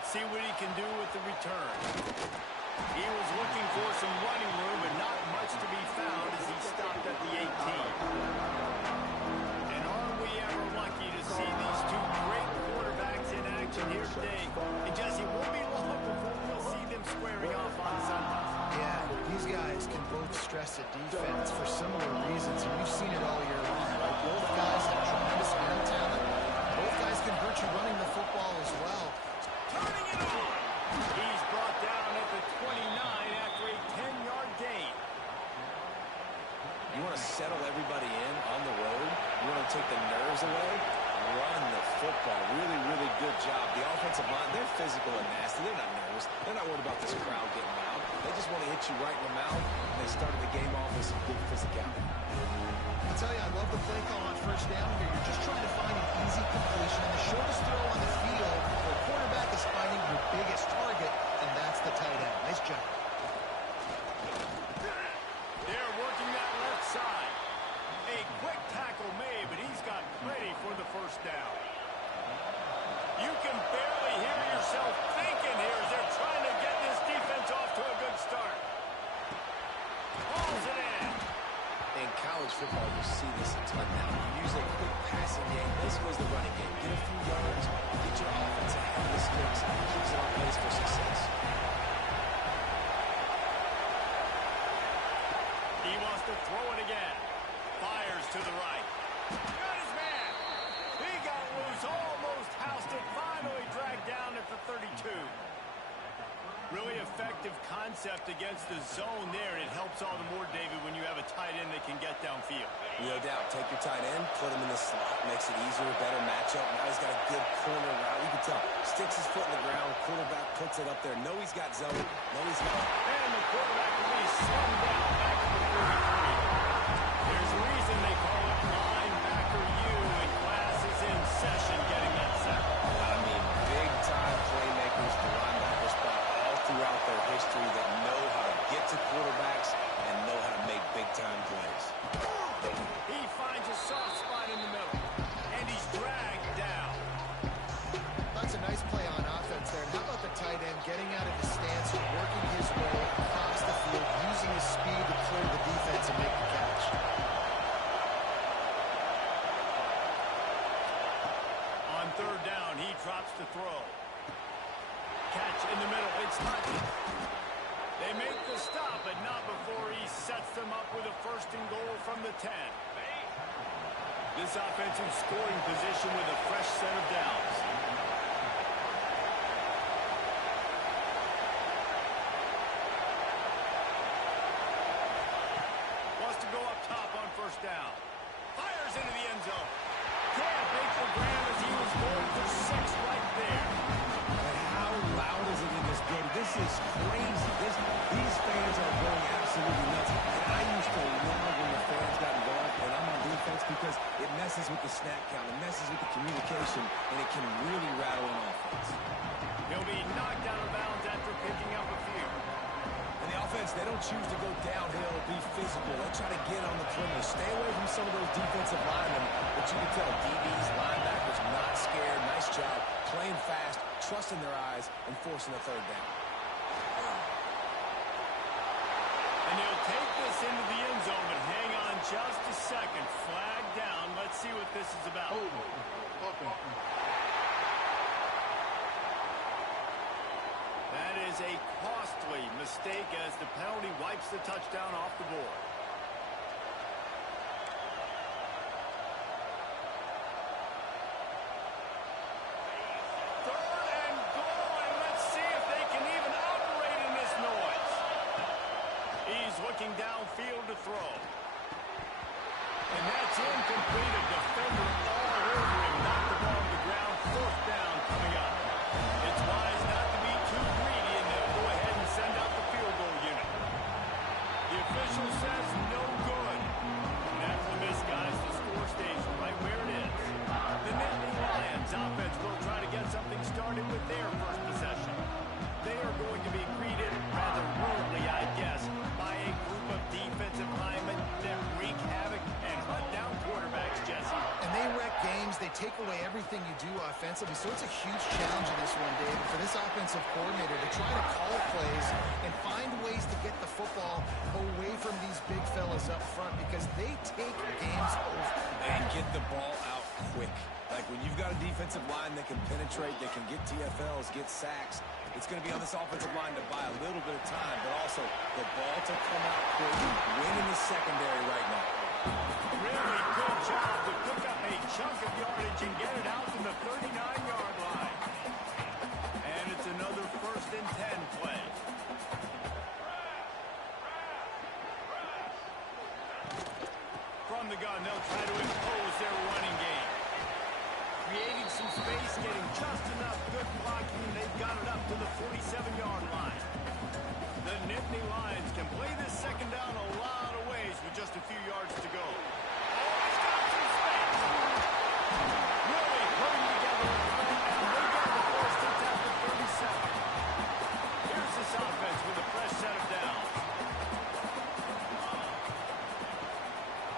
Let's see what he can do with the return. He was looking for some running room, but not much to be found as he stopped at the 18. And are we ever lucky to see these two great quarterbacks in action here today? And Jesse, it won't be long before we'll see them squaring off on Sunday. Yeah, these guys can both stress a defense for similar reasons, and we've seen it all year long, right? Both guys have tremendous air talent. Both guys can hurt you running the football as well. Turning it on! He's brought down at the 29 after a 10-yard gain. You want to settle everybody in on the road? You want to take the nerves away? Run the football. Really, really good job. The offensive line, they're physical and nasty. They're not nervous. They're not worried about this crowd getting loud. They just want to hit you right in the mouth. And they started the game off with some good physicality. I tell you, I love the play call on first down here. You're just trying to find an easy completion and the shortest throw on the field. The quarterback is finding your biggest target, and that's the tight end. Nice job. They're working that left side. A quick tackle made, but he's got plenty for the first down. You can barely hear yourself thinking here as they're trying to get this defense off to a good start. Pulls it in. In college football, you see this a ton now. You use a quick passing game, basically as the running game. Get a few yards, get your offense ahead of the sticks, keeps it on pace for success. He wants to throw it again. Fires to the right. Got his man. He got loose, almost housed it, finally dragged down at the 32. Really effective concept against the zone there, and it helps all the more, David, when you have a tight end that can get downfield. No doubt. Take your tight end, put him in the slot, makes it easier, better matchup. Now he's got a good corner route. You can tell. Sticks his foot in the ground, quarterback puts it up there. Know he's got zone, know he's got it. And the quarterback release slung down back to the 33. There's a reason they call it linebacker U, and class is in session getting that sack. I mean, big-time playmakers, the linebacker spot all throughout their history that know how to get to quarterbacks and know how to make big-time plays. He finds a soft spot in the middle, and he's dragged down. That's a nice play on offense there. And how about the tight end getting out of his stance and working his way across the field, using his speed to clear the defense and make the catch? On third down, he drops the throw. Catch in the middle. It's Hutton. They make the stop, but not before he sets them up with a first and goal from the 10. This offensive scoring position with a fresh set of downs. Wants to go up top on first down. Fires into the end zone. Can't make the grab as he was going for 6 right there. How loud is it in this building? This is crazy. These fans are going absolutely nuts. And I used to love when the fans got involved when I'm on defense because it messes with the snap count, it messes with the communication, and it can really rattle an offense. He'll be knocked out of bounds after picking up a few. And the offense, they don't choose to go downhill, be physical. They try to get on the perimeter. Stay away from some of those defensive linemen, but you can tell DBs, linebackers, not scared. Nice job, playing fast, trusting their eyes, and forcing a third down. And he'll take this into the end zone, but hang on just a second. Flag down. Let's see what this is about. That is a costly mistake as the penalty wipes the touchdown off the board. Third and goal, and let's see if they can even operate in this noise. He's looking downfield to throw. And that's incomplete. A defender all over him. Knocked the ball to the ground. Fourth down coming up. It's wise not to be too greedy, and they'll go ahead and send out the field goal unit. The official says no good. And that's the miss, guys. The score stays right where it is. The Nittany Lions offense will try to get something started with their first possession. They are going to be greeted rather rudely, I guess, by a group of defensive linemen that wreak havoc and hunt down quarterbacks, Jesse. And they wreck games. They take away everything you do offensively. So it's a huge challenge in this one, David, for this offensive coordinator to try to call plays and find ways to get the football away from these big fellas up front because they take games over. And get the ball out quick. Like when you've got a defensive line that can penetrate, that can get TFLs, get sacks, it's going to be on this offensive line to buy a little bit of time, but also the ball to come out quick, win in the secondary right now. Really good job to pick up a chunk of yardage and get it out from the 39-yard line. And it's another 1st and 10 play. From the gun, they'll try to impose their running game. Creating some space, getting just enough good blocking, and they've got it up to the 47-yard line. The Nittany Lions can play this second down a lot of ways with just a few yards to go. Oh, he's got some space. Really putting together a play, and they get the first at the 37. Here's this offense with a fresh set of downs.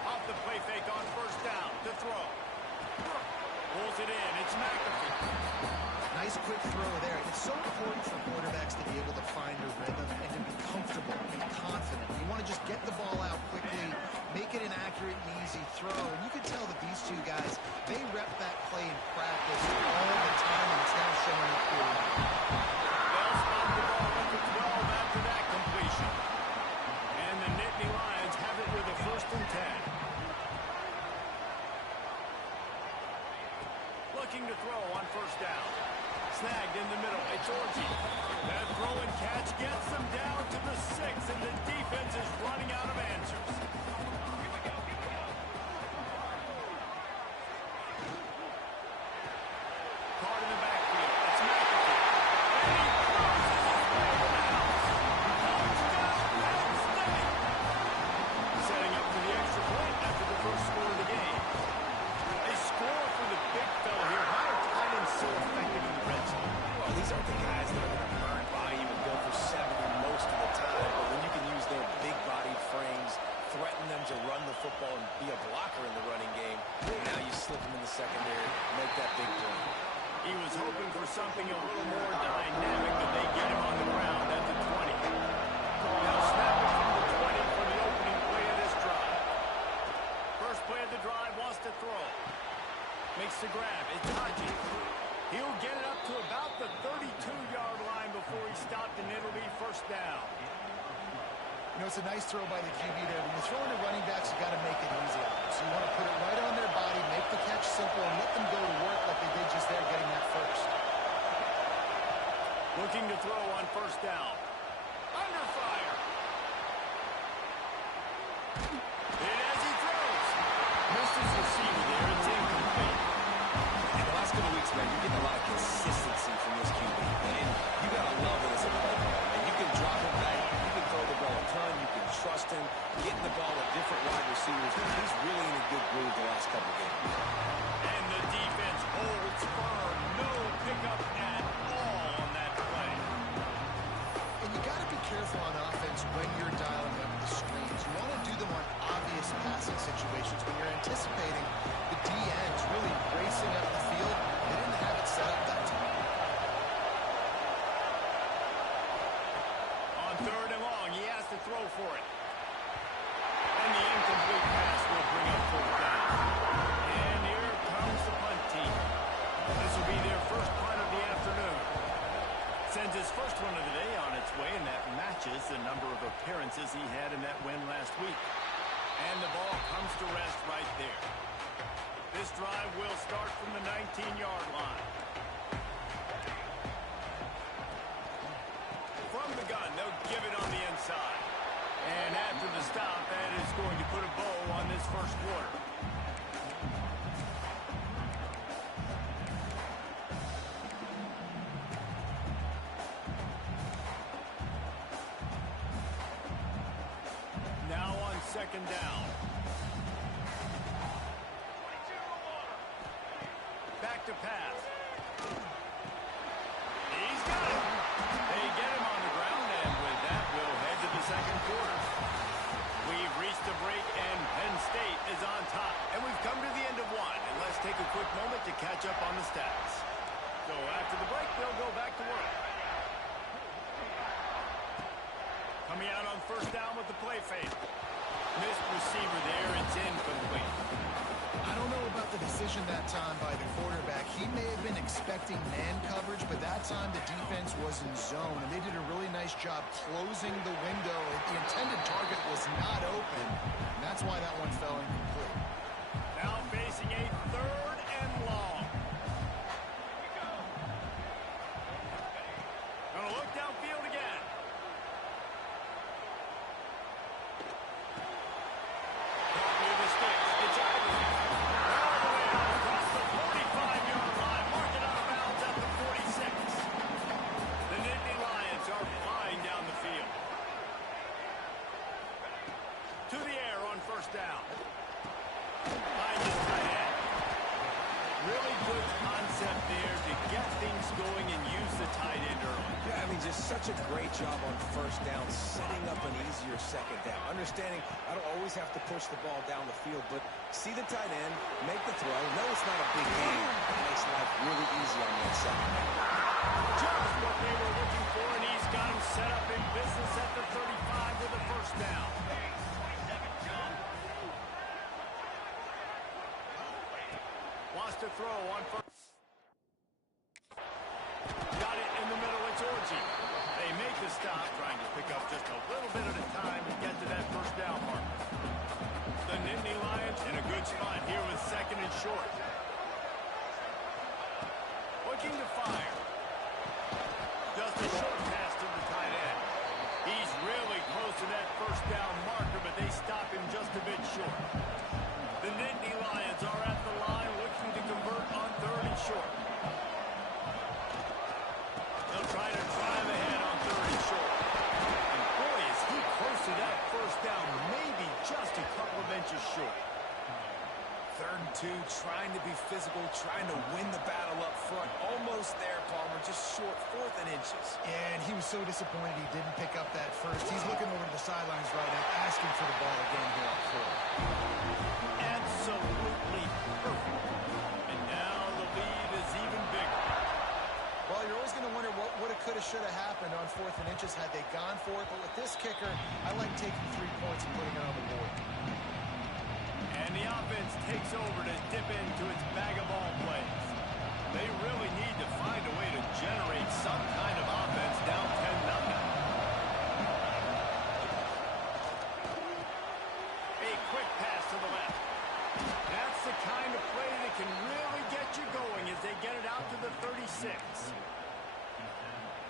Off the play fake on 1st down to throw. Pulls it in. It's McAfee. Nice quick throw there. It's so important for quarterbacks to be able to find a rhythm and to be comfortable and confident. You want to just get the ball out quickly, make it an accurate and easy throw. And you can tell that these two guys, they rep that play in practice all the time, and it's now showing up here. They'll spot the ball at the 12 after that completion. And the Nittany Lions have it with a 1st and 10. Looking to throw on 1st down. Snagged in the middle. It's Orji. That throw and catch gets them down to the 6, and the defense is running out of answers. Caught in the backfield. It's McAfee. And he throws his way to the house. Touchdown, Penn State. Setting up for the extra point after the first score of the game. A score for the big fella here. How are tight ends so effective in the red zone? Well, these aren't the guys that are going to burn by you and go for 70 most of the time, but when you can use their big-bodied frames, threaten them to run the football and be a blocker in the running game, now you slip them in the secondary, make that big play. He was hoping for something a little more dynamic, but they get him on the ground at the 20. Now snap it from the 20 for the opening play of this drive. First play of the drive wants to throw. Makes the grab. It's Haji. He'll get it up to about the 32-yard line before he stopped, and it'll be 1st down. You know, it's a nice throw by the QB there. When you're throwing to running backs, you got to make it easy on them. So you want to put it right on their body, make the catch simple, and let them go to work like they did just there, getting that first. Looking to throw on 1st down. Under fire. Hit as he throws. Misses receiver there. It's incomplete. In the last couple of weeks, man, you're getting a lot of consistency from this QB. And you got to love it as a play caller, man. You can drop it back. You can throw the ball a ton. You can trust him. Getting the ball at different wide receivers. He's really in a good groove the last couple of games. And the defense holds firm. No pickup at all on that play. And you got to be careful on offense when you're dialing up the screens. You want to do them on obvious passing situations when you're anticipating the DNs really racing up the field. They didn't have it set up that time. On 3rd and long, he has to throw for it. And the incomplete pass will bring up 4th down. And here comes the punt team. This will be their first punt of the afternoon. Sends his first one of the day on its way, and that matches the number of appearances he had in that win last week. And the ball comes to rest right there. This drive will start from the 19-yard line. From the gun, they'll give it on the inside. And after the stop, that is going to put a bow on this first quarter. Now on 2nd down. Back to pass. He's got it. They get him on the ground, and with that, we'll head to the 2nd quarter. We've reached a break, and Penn State is on top. And we've come to the end of one. And let's take a quick moment to catch up on the stats. So after the break, they'll go back to work. Coming out on first down with the play fake. Missed receiver there. It's incomplete. I don't know about the decision that time by the quarterback. He may have been expecting man coverage, but that time the defense was in zone, and they did a really nice job closing the window. The intended target was not open, and that's why that one fell incomplete. Now facing a third and long. Gonna look downfield again. Near the sticks. It's Ivan. All the way out across the 45-yard line. Mark it out of bounds at the 46. The Nittany Lions are flying down the field. To the air on first down. Behind his tight end. Really good concept there to get things going and use the tight end early. Yeah, I mean, just such a great job on first down, setting up an easier second down. Understanding I don't always have to push the ball down the field, but see the tight end, make the throw. No, it's not a big game. It makes life really easy on that side. Just what they were looking for, and he's got him set up in business at the 35 with a first down. Wants to throw on first. Got it in the middle. It's Orgy. They make the stop, trying to pick up just a little bit at a time to get to that first down mark. The Nittany Lions in a good spot here with second and short. Looking to fire. Just a short pass to the tight end. He's really close to that first down marker, but they stop him just a bit short. The Nittany Lions are at the line looking to convert on third and short. They'll try to drive ahead on third and short. And boy, is he close to that first down, maybe just a couple of inches short. 3rd and 2, trying to be physical, trying to win the battle up front. Almost there, Palmer, just short, 4th and inches. And he was so disappointed he didn't pick up that first. He's looking over to the sidelines right now, asking for the ball again here up front. Absolutely perfect. And now the lead is even bigger. Well, you're always going to wonder what would have, could have, should have happened on 4th and inches had they gone for it. But with this kicker, I like taking 3 points and putting it on the board. And the offense takes over to dip into its bag of ball plays. They really need to find a way to generate some kind of offense down 10-0. A quick pass to the left. That's the kind of play that can really get you going as they get it out to the 36.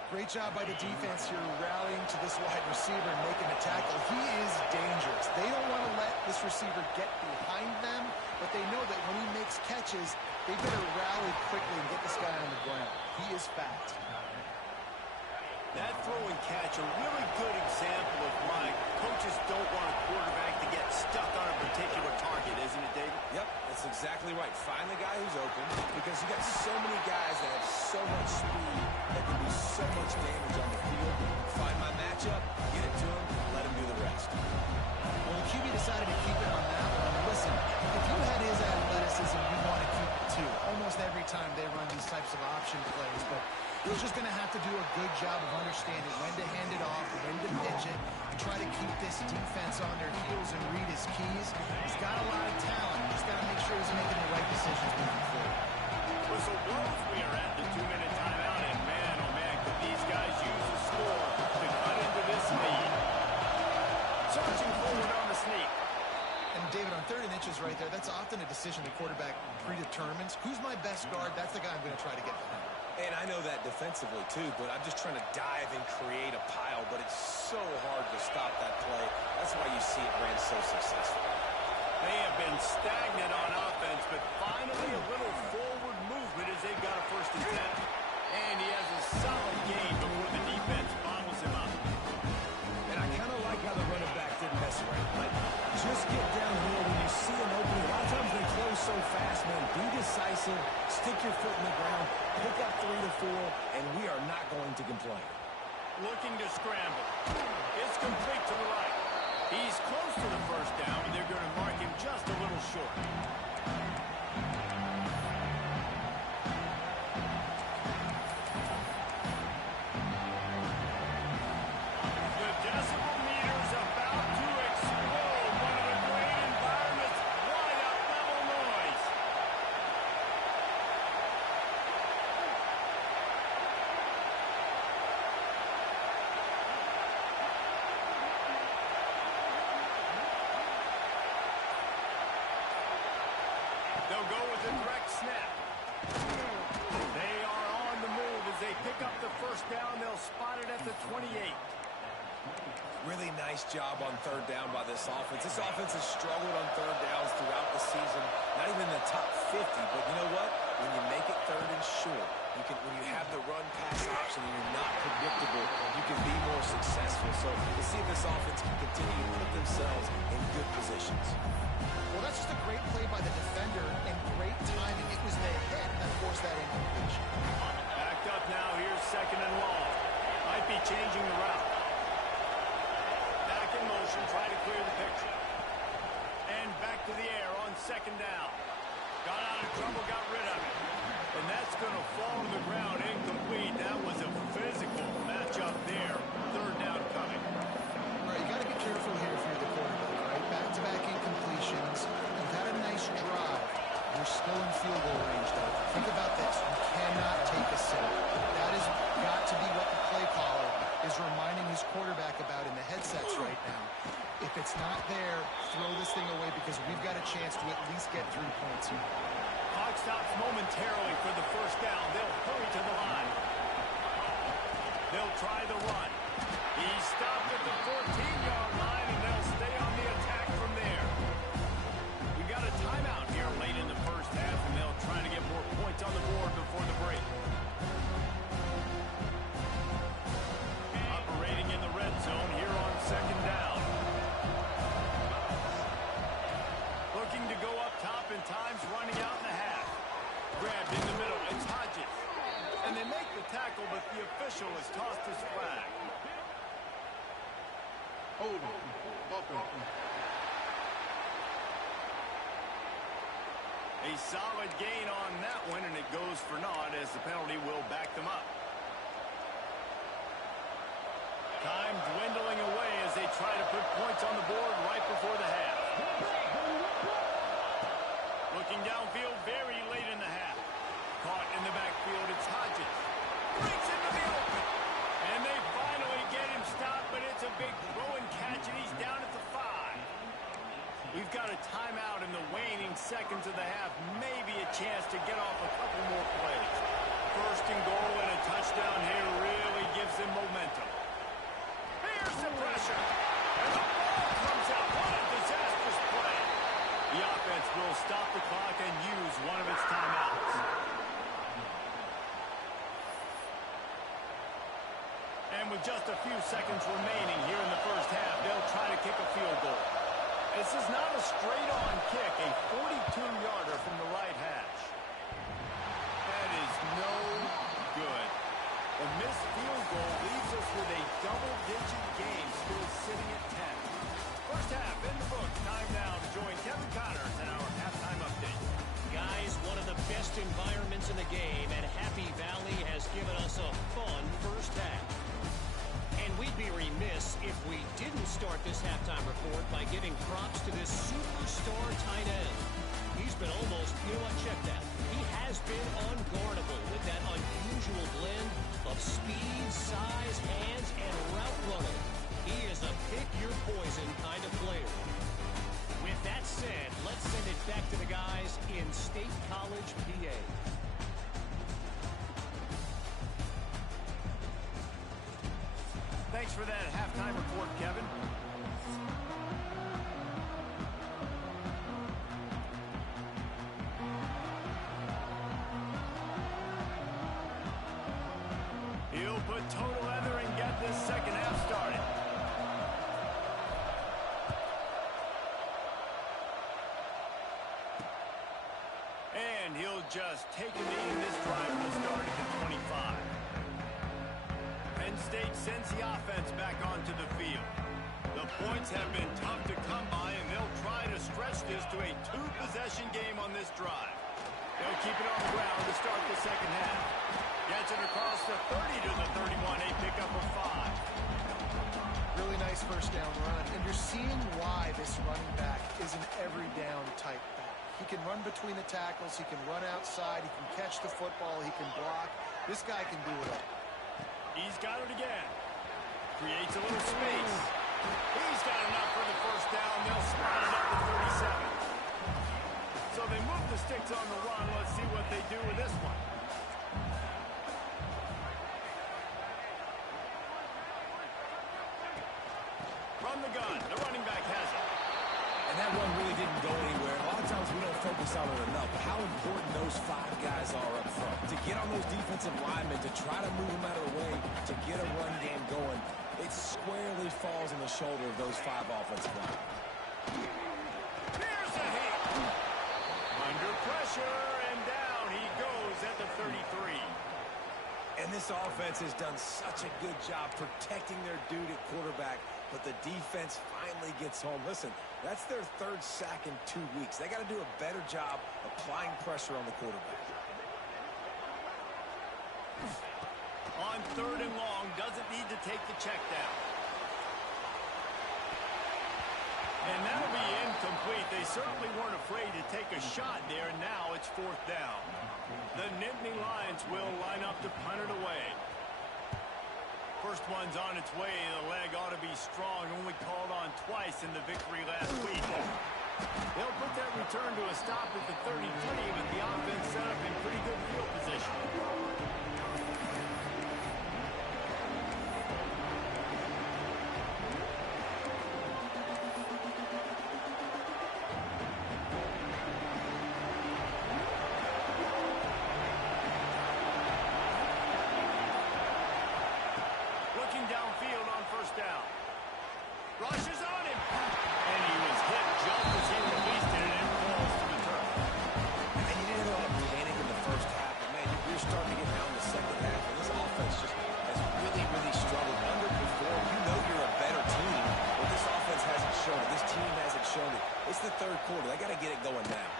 Great job by the defense here rallying to this wide receiver and making the tackle. He is dangerous. They don't want to let this receiver get behind them, but they know that when he makes catches, they better rally quickly and get this guy on the ground. He is fast. That throw and catch, a really good example of why coaches don't want a quarterback to get stuck on a particular target, isn't it, David? Yep, that's exactly right. Find the guy who's open, because you got so many guys that have so much speed that can do so much damage on the field. Find my matchup, get it to him, let him do the rest. Well, the QB decided to keep it on that one. Listen, if you had his athleticism, you want to keep it too. Almost every time they run these types of option plays, but he's just going to have to do a good job of understanding when to hand it off, when to pitch it, and try to keep this defense on their heels and read his keys. He's got a lot of talent. He's got to make sure he's making the right decisions moving forward. Whistle blows. We are at the 2-minute timeout, and man, oh man, could these guys use a score to cut into this lead. Searching forward on the sneak. And David, on 3rd and inches right there, that's often a decision the quarterback predetermines. Who's my best guard? That's the guy I'm going to try to get behind. And I know that defensively, too, but I'm just trying to dive and create a pile, but it's so hard to stop that play. That's why you see it ran so successful. They have been stagnant on offense, but finally a little forward movement as they've got a 1st and 10. And he has a solid gain before the defense bottles him up. And I kind of like how the running back didn't mess around. Like, just get down here when you see an opening. A lot of times they close so fast, man. Be decisive, stick your foot in the ground, pick up 3 to 4, and we are not going to complain. Looking to scramble. It's complete to the right. He's close to the first down, and they're going to mark him just a little short. the direct snap. They are on the move as they pick up the first down. They'll spot it at the 28. Really nice job on third down by this offense. This offense has struggled on third downs throughout the season. Not even in the top 50, but you know what? When you make it third and short, when you have the run-pass option and you're not predictable, you can be more successful. So we'll see if this offense can continue to put themselves in good positions. Well, that's just a great play by the defender and great timing. It was the hit that forced that incompletion. Backed up now. Here's second and long. Might be changing the route. Back in motion, try to clear the picture. And back to the air on second down. Got out of trouble, got rid of it. And that's going to fall to the ground incomplete. That was a physical matchup there. Third down coming. All right, you got to be careful here if you're the quarterback, right? Back-to-back incompletions. You've had a nice drive. You're still in field goal range, though. Think about this. You cannot take a sack. That has got to be what the play caller is reminding his quarterback about in the headsets right now. If it's not there, throw this thing away because we've got a chance to at least get 3 points here. Clock stops momentarily for the first down. They'll hurry to the line. They'll try the run. He's stopped at the 14-yard line, and they'll stay on the attack from there. We got a timeout here late in the first half, and they'll try to get more points on the board before the break. Operating in the red zone here on second down. Looking to go up top, and time's running out in the half. Grabbed in the middle. It's Hodges. And they make the tackle, but the official has tossed his flag. Hold on. A solid gain on that one, and it goes for naught as the penalty will back them up. Time dwindling away as they try to put points on the board right before the half. Looking downfield very late in the half. Caught in the backfield, it's Hodges. Breaks into the open. And they finally get him stopped, but it's a big throw and catch, and he's down at the 5. We've got a timeout in the waning seconds of the half. Maybe a chance to get off a couple more plays. First and goal and a touchdown here really gives them momentum. Here's the pressure. And the ball comes out. What a disastrous play. The offense will stop the clock and use one of its timeouts. And with just a few seconds remaining here in the first half, they'll try to kick a field goal. This is not a straight-on kick, a 42-yarder from the right hash. That is no good. The missed field goal leaves us with a double-digit game still sitting at 10. First half in the books. Time now to join Kevin Connors in our halftime update. Guys, one of the best environments in the game, and Happy Valley has given us a fun first half. And we'd be remiss if we didn't start this halftime report by giving props to this superstar tight end. He's been almost, you know what, check that. He has been unguardable with that unusual blend of speed, size, hands, and route running. He is a pick-your-poison kind of player. With that said, let's send it back to the guys in State College, PA. Thanks for that halftime report, Kevin. He'll put total leather and get this second half started. And he'll just take a knee, and this drive will start at the 25. Penn State sends the offense back onto the field. The points have been tough to come by, and they'll try to stretch this to a 2-possession game on this drive. They'll keep it on the ground to start the second half. Gets it across the 30 to the 31, a pickup of 5. Really nice first down run, and you're seeing why this running back is an every down type back. He can run between the tackles, he can run outside, he can catch the football, he can block. This guy can do it all. He's got it again. Creates a little space. He's got enough for the first down. They'll spot it at the 37. So So they move the sticks on the run. Let's see what they do with this one. From the gun, the running back has it. And that one really didn't go anywhere. A lot of times we don't focus on it enough, but how important those 5 guys are up front. To get on those defensive linemen, to try to move them out of the way, to get a run game going, it squarely falls on the shoulder of those 5 offensive linemen. Here's a hit. Under pressure, and down he goes at the 33. And this offense has done such a good job protecting their dude at quarterback, but the defense finally gets home. Listen, that's their 3rd sack in 2 weeks. They got to do a better job applying pressure on the quarterback. On 3rd and long, doesn't need to take the check down. And that'll be incomplete. They certainly weren't afraid to take a shot there, and now it's 4th down. The Nittany Lions will line up to punt it away. First one's on its way. The leg ought to be strong. Only called on twice in the victory last week. They'll put that return to a stop at the 33, but the offense set up in pretty good field position. Downfield on 1st down. Rushes on him. And he was hit just as he released it, and it falls to the turf. And you didn't have a lot of panic in the 1st half, but man, you're starting to get down in the 2nd half, and this offense just has really struggled, underperformed. You know you're a better team, but this offense hasn't shown it. This team hasn't shown it. It's the 3rd quarter. They got to get it going now.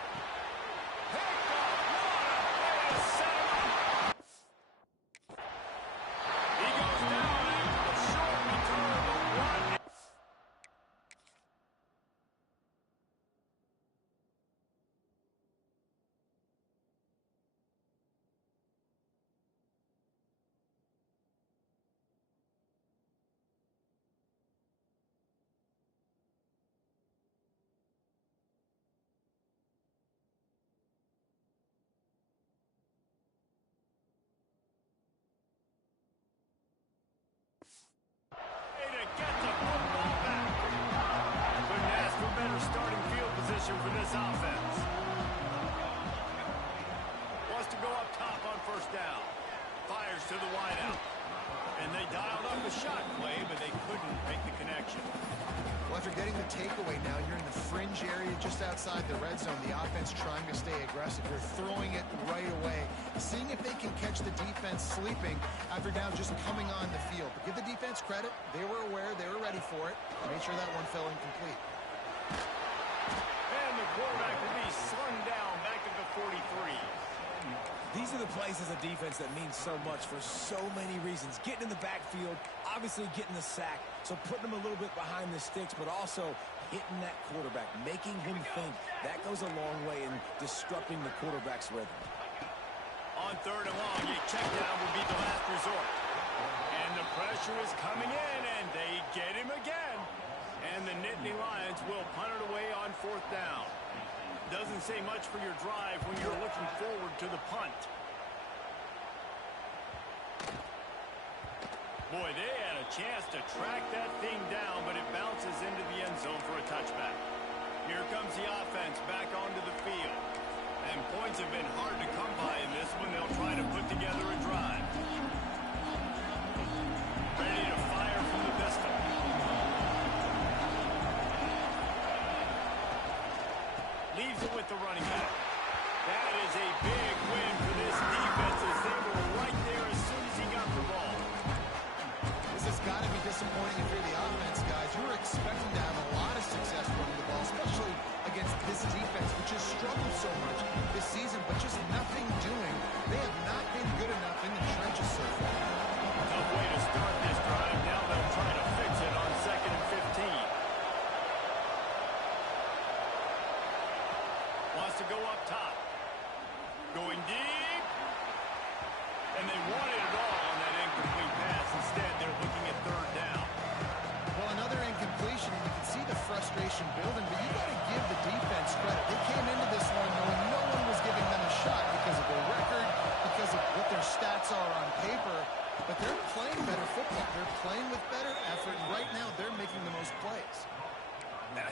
For this offense. Wants to go up top on 1st down. Fires to the wideout. And they dialed up the shot play, but they couldn't make the connection. Well, after getting the takeaway now, you're in the fringe area just outside the red zone. The offense trying to stay aggressive. They're throwing it right away, seeing if they can catch the defense sleeping after down just coming on the field. But give the defense credit. They were aware. They were ready for it. Made sure that one fell incomplete. Quarterback will be slung down back at the 43. These are the plays as a defense that mean so much for so many reasons. Getting in the backfield, obviously getting the sack, so putting them a little bit behind the sticks, but also hitting that quarterback, making him think. That goes a long way in disrupting the quarterback's rhythm. On 3rd and long, a check down will be the last resort. And the pressure is coming in, and they get him again. And the Nittany Lions will punt it away on 4th down. Doesn't say much for your drive when you're looking forward to the punt. Boy, they had a chance to track that thing down, but it bounces into the end zone for a touchback. Here comes the offense back onto the field. And points have been hard to come by in this one. They'll try to put together a drive. Ready to fire from the pistol. Leaves it with the running back. That is a big win for this defense as they were right there as soon as he got the ball. This has got to be disappointing if you're the offense, guys. You were expecting to have a lot of success running the ball, especially against this defense, which has struggled so much this season, but just nothing doing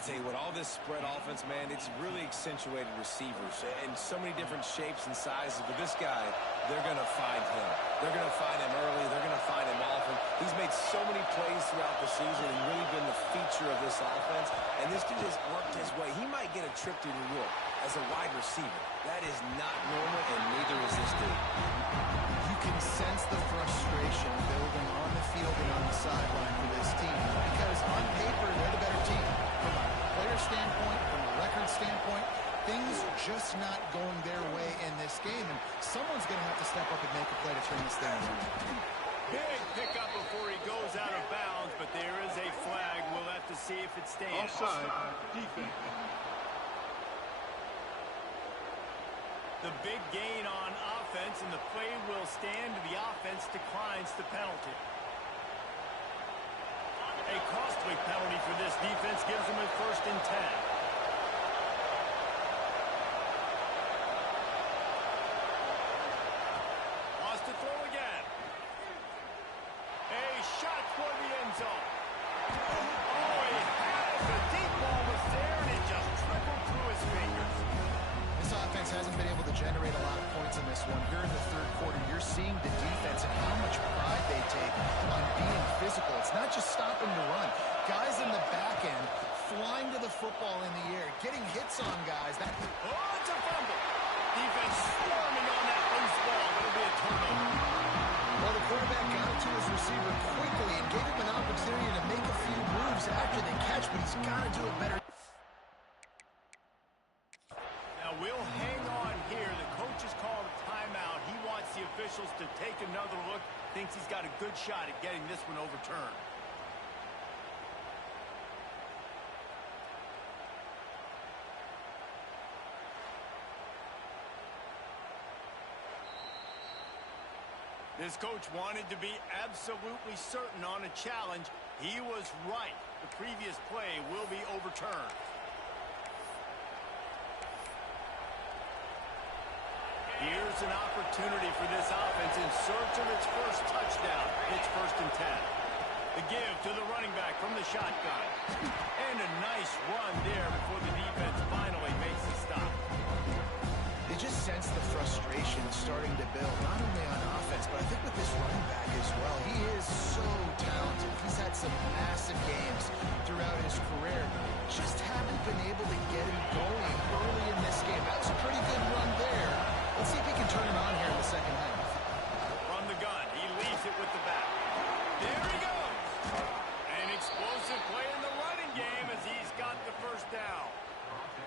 tell you what, all this spread offense, man, it's really accentuated receivers in so many different shapes and sizes. But this guy, they're going to find him. They're going to find him early. They're going to find him often. He's made so many plays throughout the season and really been the feature of this offense. And this dude has worked his way. He might get a trip to New York as a wide receiver. That is not normal, and neither is this dude. You can sense the frustration building on the field and on the sideline for this team because on paper, they're the better team. From a player standpoint, from a record standpoint, things just not going their way in this game, and someone's going to have to step up and make a play to turn this thing around. Big pickup before he goes out of bounds, but there is a flag. We'll have to see if it stands. Offside, defense. The big gain on offense, and the play will stand. The offense declines the penalty. A costly penalty for this defense gives them a 1st and 10. Wants to throw again. A shot toward the end zone. Oh, he had it. The deep ball was there, and it just trickled through his fingers. This offense hasn't been able to generate a lot of points in this one. Here in the third quarter, you're seeing the defense and how much pride they take on being physical. It's not just stopping to run. Guys in the back end flying to the football in the air, getting hits on guys. Oh, it's a fumble. Defense swarming on that loose ball. It'll be a turnover. Well, the quarterback got it to his receiver quickly and gave him an opportunity to make a few moves after the catch, but he's got to do it better. Now, we'll hang on here. The coach has called a timeout. He wants the officials to take another look. Thinks he's got a good shot at getting this one overturned. This coach wanted to be absolutely certain on a challenge. He was right. The previous play will be overturned. Here's an opportunity for this offense in search of its first touchdown. It's 1st and 10. The give to the running back from the shotgun. And a nice run there before the defense finally makes the stop. You just sense the frustration starting to build, not only on offense, but I think with this running back as well. He is so talented. He's had some massive games throughout his career. Just haven't been able to get him going early in this game. That was a pretty good run there. Let's see if he can turn it on here in the second half. From the gun, he leaves it with the back. There he goes. An explosive play in the running game as he's got the first down.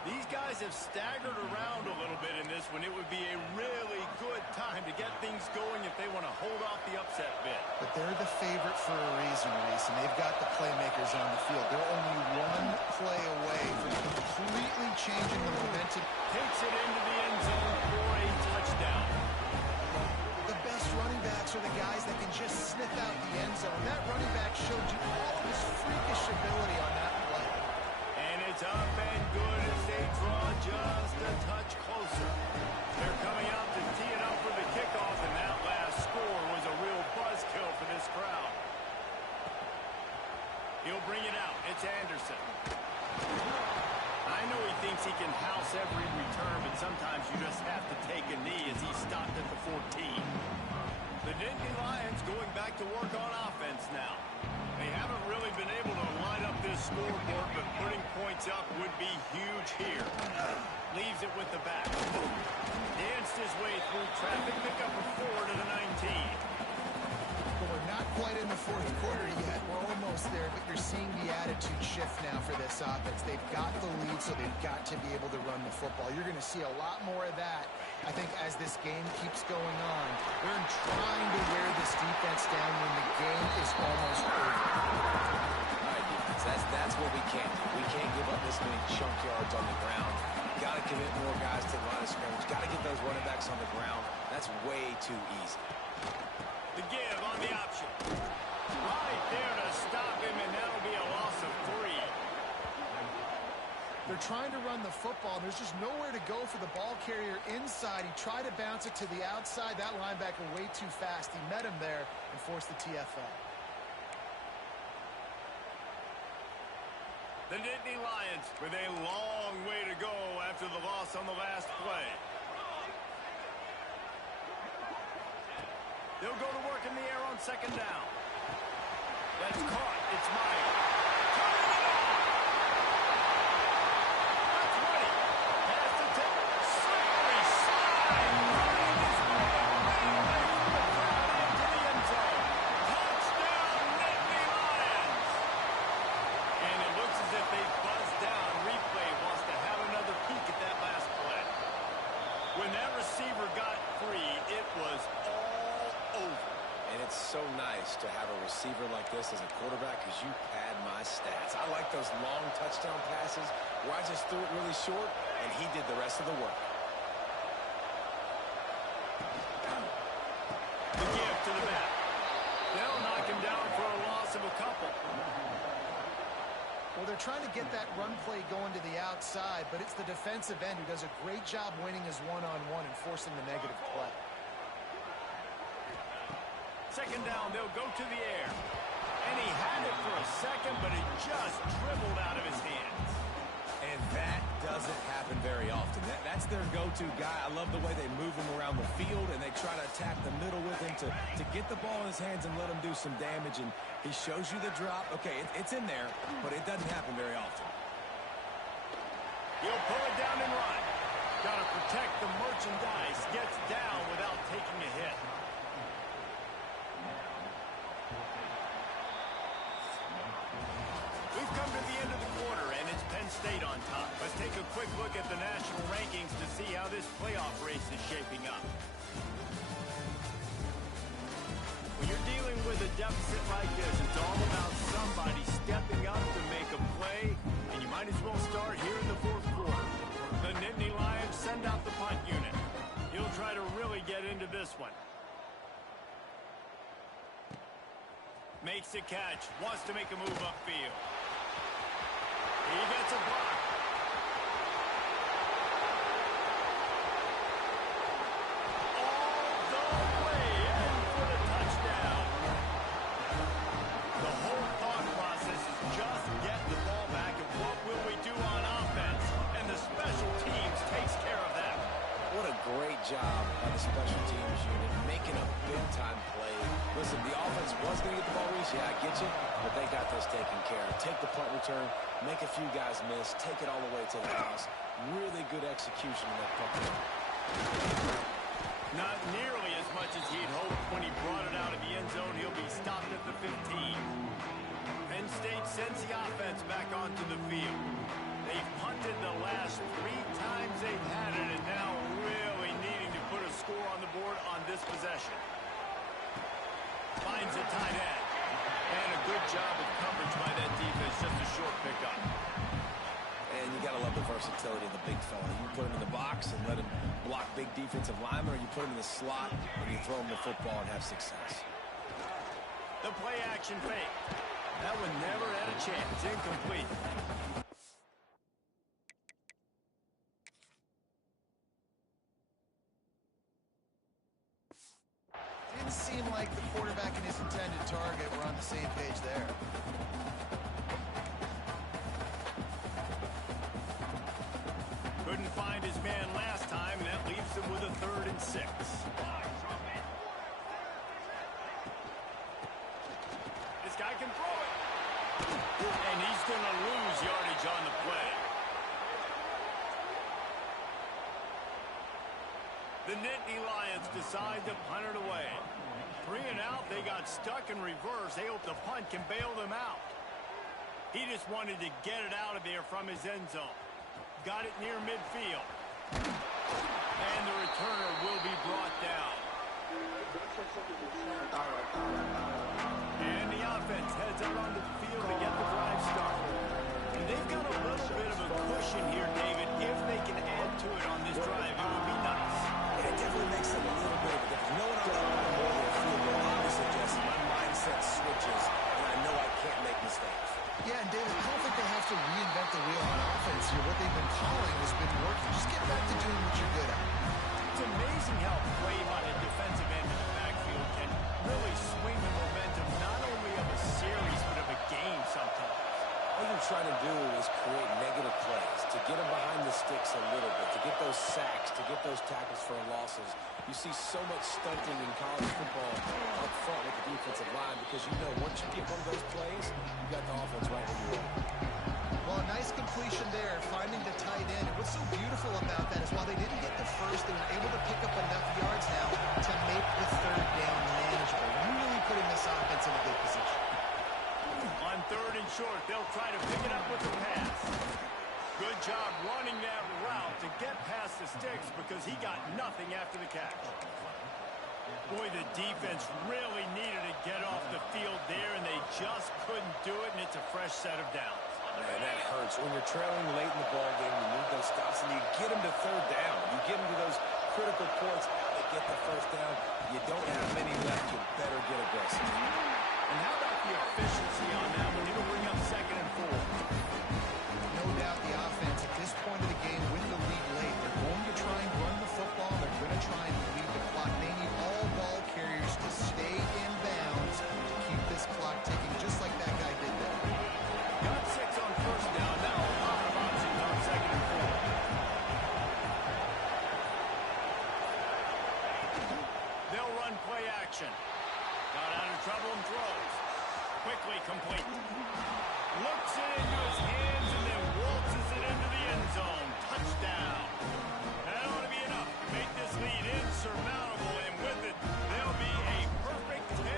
These guys have staggered around a little bit in this one. It would be a really good time to get things going if they want to hold off the upset bid. But they're the favorite for a reason, Reese, and they've got the playmakers on the field. They're only one play away from completely changing the momentum. Takes it into the end zone for a touchdown. The best running backs are the guys that can just sniff out the end zone. That running back showed you all of his freakish ability on that play. And it's up and good as they draw just a touch closer. They're coming out to tee it up for the kickoff, and that last score was a real buzzkill for this crowd. He'll bring it out. It's Anderson. I know he thinks he can house every return, but sometimes you just have to take a knee as he stopped at the 14. The Nittany Lions going back to work on offense now. They haven't really been able to line up this scoreboard, but putting points up would be huge here. Leaves it with the back. Danced his way through traffic, pick up a 4 to the 19. But we're not quite in the fourth quarter yet. We're almost there, but you're seeing the attitude shift now for this offense. They've got the lead, so they've got to be able to run the football. You're going to see a lot more of that, I think, as this game keeps going on. They're trying to wear this defense down when the game is almost over. All right, defense, that's what we can't do. We can't give up this many chunk yards on the ground. Got to commit more guys to the line of scrimmage. Got to get those running backs on the ground. That's way too easy. The give on the option. Right there to stop him, and that'll be a loss of 3. They're trying to run the football, and there's just nowhere to go for the ball carrier inside. He tried to bounce it to the outside. That linebacker way too fast. He met him there and forced the TFL. The Nittany Lions with a long way to go after the loss on the last play. They'll go to work in the air on second down. That's caught. It's Meyer. Turning it on. That's ready. Pass to Tip. Slippery slide. Running his way away from the crowd into the end zone. Touchdown, Nittany Lions. And it looks as if they buzzed down. Replay wants to have another peek at that last play. When that receiver got free, it was all over. And it's so nice to have a receiver like this as a quarterback because you pad my stats. I like those long touchdown passes where I just threw it really short and he did the rest of the work. The give to the back. They'll knock him down for a loss of a couple. Well, they're trying to get that run play going to the outside, but it's the defensive end who does a great job winning his one-on-one and forcing the negative play. Second down, they'll go to the air. And he had it for a second, but it just dribbled out of his hands. And that doesn't happen very often. That's their go-to guy. I love the way they move him around the field, and they try to attack the middle with him to get the ball in his hands and let him do some damage. And he shows you the drop. Okay, it's in there, but it doesn't happen very often. He'll pull it down and run. Got to protect the merchandise. Gets down without taking a hit. We've come to the end of the quarter, and it's Penn State on top. Let's take a quick look at the national rankings to see how this playoff race is shaping up. When you're dealing with a deficit like this, it's all about somebody stepping up to make a play, and you might as well start here in the fourth quarter. The Nittany Lions send out the punt unit. He'll try to really get into this one. Makes a catch, wants to make a move upfield. He gets a block. All the way in for the touchdown. The whole thought process is just get the ball back, and what will we do on offense? And the special teams takes care of that. What a great job by the special teams unit, making a big-time play. Listen, the offense was going to get the ball loose. Yeah, I get you, but they got this taken care of. Take the punt return, make a few guys miss, take it all the way to the house. Really good execution in that punt return. Not nearly as much as he'd hoped when he brought it out of the end zone. He'll be stopped at the 15. Penn State sends the offense back onto the field. They've punted the last 3 times they've had it, and now really needing to put a score on the board on this possession. Finds a tight end. And a good job of coverage by that defense. Just a short pickup. And you got to love the versatility of the big fella. You put him in the box and let him block big defensive linemen, or you put him in the slot and you throw him the football and have success. The play action fake. That one never had a chance. Incomplete. Didn't seem like the quarterback and his intended target were on the same page there. Couldn't find his man last time, and that leaves him with a 3rd and 6. This guy can throw it. And he's going to lose yardage on the play. The Nittany Lions decide to punt it away. 3 and out, they got stuck in reverse. They hope the punt can bail them out. He just wanted to get it out of there from his end zone. Got it near midfield. And the returner will be brought down. And the offense heads out onto the field to get the drive started. And they've got a little bit of a cushion here, David. If they can add to it on this drive, it would be nice. It definitely makes it a little bit of a difference. Knowing I'm not on the board of the field goal, obviously, Jesse, my mindset switches, and I know I can't make mistakes. Yeah, and David, I don't think they have to reinvent the wheel on offense here. What they've been calling has been working. Just get back to doing what you're good at. It's amazing how play by You see so much stunting in college football up front with the defensive line because you know once you get one of those plays, you got the offense right where you are. Well, a nice completion there, finding the tight end. And what's so beautiful about that is while they didn't get the first, they were able to pick up enough yards now to make the third down manageable. Really putting this offense in a good position. On third and short, they'll try to pick it up with the pass. Good job running that route to get past the sticks because he got nothing after the catch. Boy, the defense really needed to get off the field there, and they just couldn't do it, and it's a fresh set of downs. Man, that hurts. When you're trailing late in the ball game, you need those stops, and you get them to third down. You get them to those critical points. They get the first down. You don't have many left. You better get aggressive. And how about the efficiency on that one? It'll bring up 2nd and 4. No doubt the offense at this point of the game with the lead late, they're going to try and run the football. They're going to try and lead the clock. They need all ball carriers to stay in bounds to keep this clock ticking, just like that guy did there. Got 6 on first down. Now a lot of options on 2nd and 4. They'll run play action. Got out of trouble and throws. Quickly complete. Looks it into his hands and then waltzes it into the end zone. Touchdown. That ought to be enough to make this lead insurmountable, and with it, they'll be a perfect 10-0.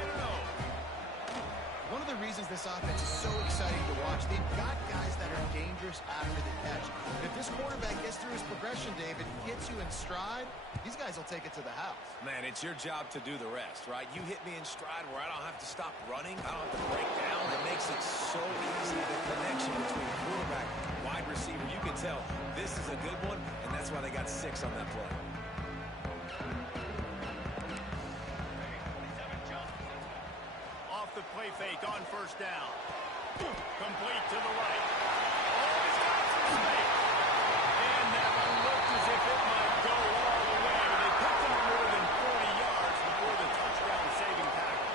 One of the reasons this offense is so exciting to watch, they've got guys that are dangerous after the catch. If this quarterback gets through his progression, David, gets you in stride, these guys will take it to the house. Man, it's your job to do the rest, right? You hit me in stride where I don't have to stop running. I don't have to break down. It makes it so easy, the connection between quarterback and wide receiver. You can tell this is a good one, and that's why they got 6 on that play. Off the play fake on first down. Complete to the right. Oh, he's got some space. And that one looked as if it might go all the way, but they picked up more than 40 yards before the touchdown-saving tackle.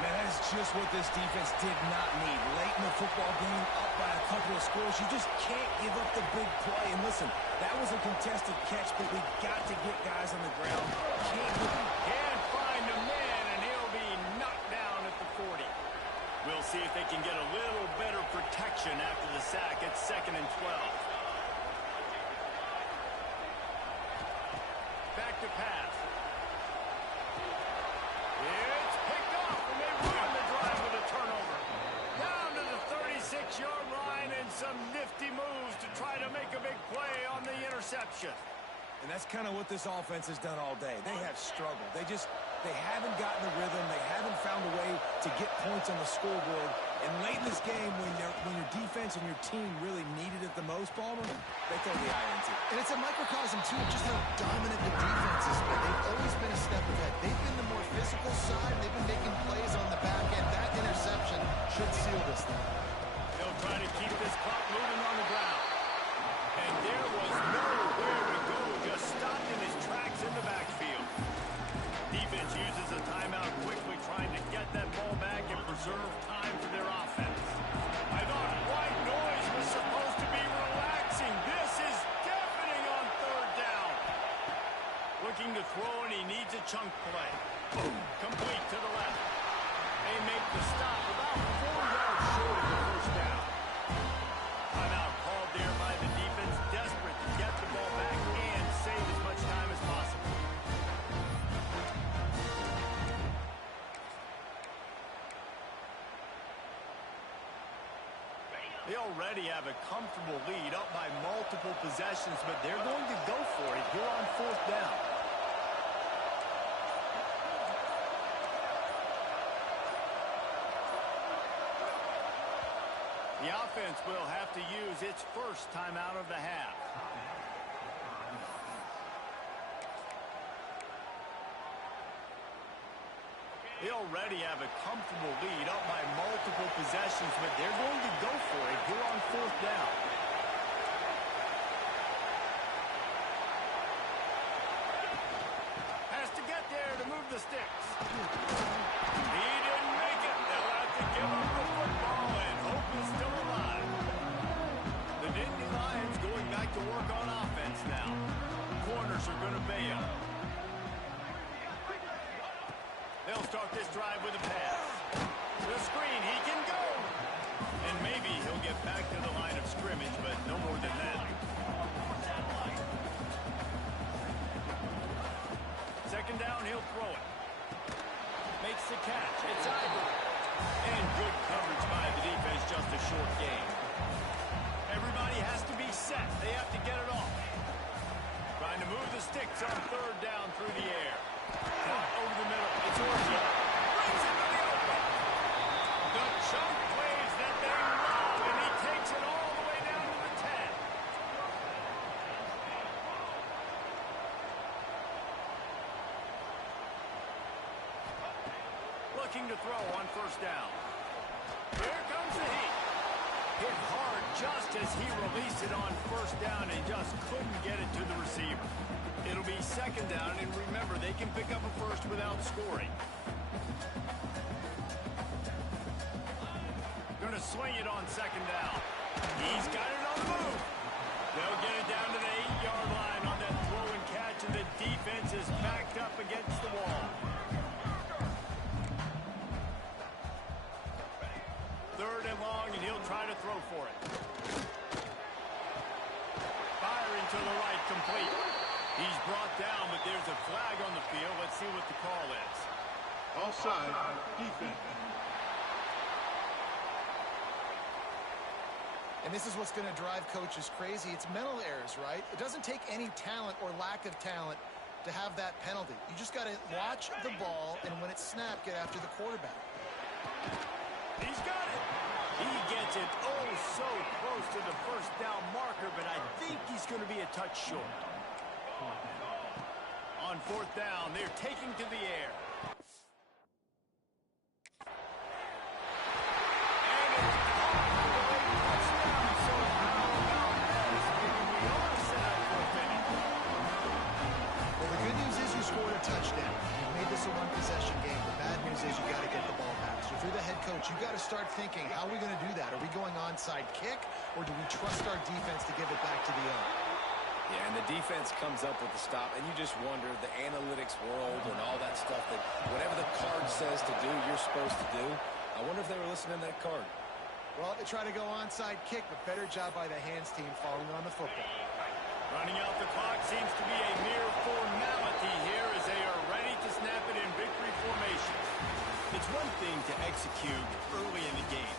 Man, that is just what this defense did not need. Late in the football game, up by a couple of scores, you just can't give up the big play. And listen, that was a contested catch, but we got to get guys on the ground. Can't find a man, and he'll be knocked down at the 40. We'll see if they can get a little better protection after the sack at 2nd and 12. Back to pass. It's picked off, and they ruin the drive with a turnover. Down to the 36-yard line, and some nifty moves to try to make a big play on the interception. And that's kind of what this offense has done all day. They have struggled. They haven't gotten the rhythm. They haven't found a way to get points on the scoreboard. And late in this game, when your defense and your team really needed it the most, Palmer, they throw the iron to. And it's a microcosm, too, of just how dominant the defense has been. They've always been a step ahead. They've been the more physical side. They've been making plays on the back end. That interception should seal this thing. They'll try to keep this clock moving on the ground. And there was nowhere to go, just stopped in his tracks in the backfield. Defense uses a timeout quickly, trying to get that ball back and preserve time for their offense. I thought white noise was supposed to be relaxing. This is deafening on third down. Looking to throw, and he needs a chunk play. Complete to the left. They make the stop about 4 yards short of the first down. Timeout called there by the defense, desperate to get the ball back and save as much time as possible. They already have a comfortable lead, up by multiple possessions, but they're going to go for it here on 4th down. The offense will have to use its first timeout of the half. They already have a comfortable lead, up by multiple possessions, but they're going to go for it here on 4th down. Has to get there to move the sticks. He didn't make it. They'll have to give up the football, and hope is still alive. The Nittany Lions going back to work on offense now. Corners are going to bail. start this drive with a pass. The screen, he can go. And maybe he'll get back to the line of scrimmage, but no more than that. Second down, he'll throw it. Makes the catch. It's Ivory. And good coverage by the defense, just a short game. Everybody has to be set. They have to get it off. Trying to move the sticks on third down through the air. Caught over the middle. It's Orchard. Brings him to the open. The chunk plays that they love, and he takes it all the way down to the 10. Looking to throw on first down. Here comes the heat. Hit hard just as he released it on first down and just couldn't get it to the receiver. It'll be second down, and remember, they can pick up a first without scoring. Gonna swing it on second down. He's got it on the move. They'll get it down to the 8-yard line on that throw and catch, and the defense is backed up against the wall. Third and long, and he'll try to throw for it. Firing to the right, complete. He's brought down, but there's a flag on the field. Let's see what the call is. Offside, defense. And this is what's going to drive coaches crazy. It's mental errors, right? It doesn't take any talent or lack of talent to have that penalty. You just got to watch the ball, and when it's snapped, get after the quarterback. He's got it. He gets it oh so close to the first down marker, but I think he's going to be a touch short. On fourth down, they're taking to the air. And it's off the way, touchdown. So how about this? We are set up for a finish. Well, the good news is you scored a touchdown. You made this a one-possession game. The bad news is you got to get the ball back. So if you're the head coach, you got to start thinking, how are we going to do that? Are we going onside kick, or do we trust our defense to give it back to the owner? Yeah, and the defense comes up with the stop, and you just wonder, the analytics world and all that stuff, that whatever the card says to do, you're supposed to do. I wonder if they were listening to that card. Well, they try to go onside kick, but better job by the hands team falling on the football. Running out the clock seems to be a mere formality here as they are ready to snap it in victory formation. It's one thing to execute early in the game.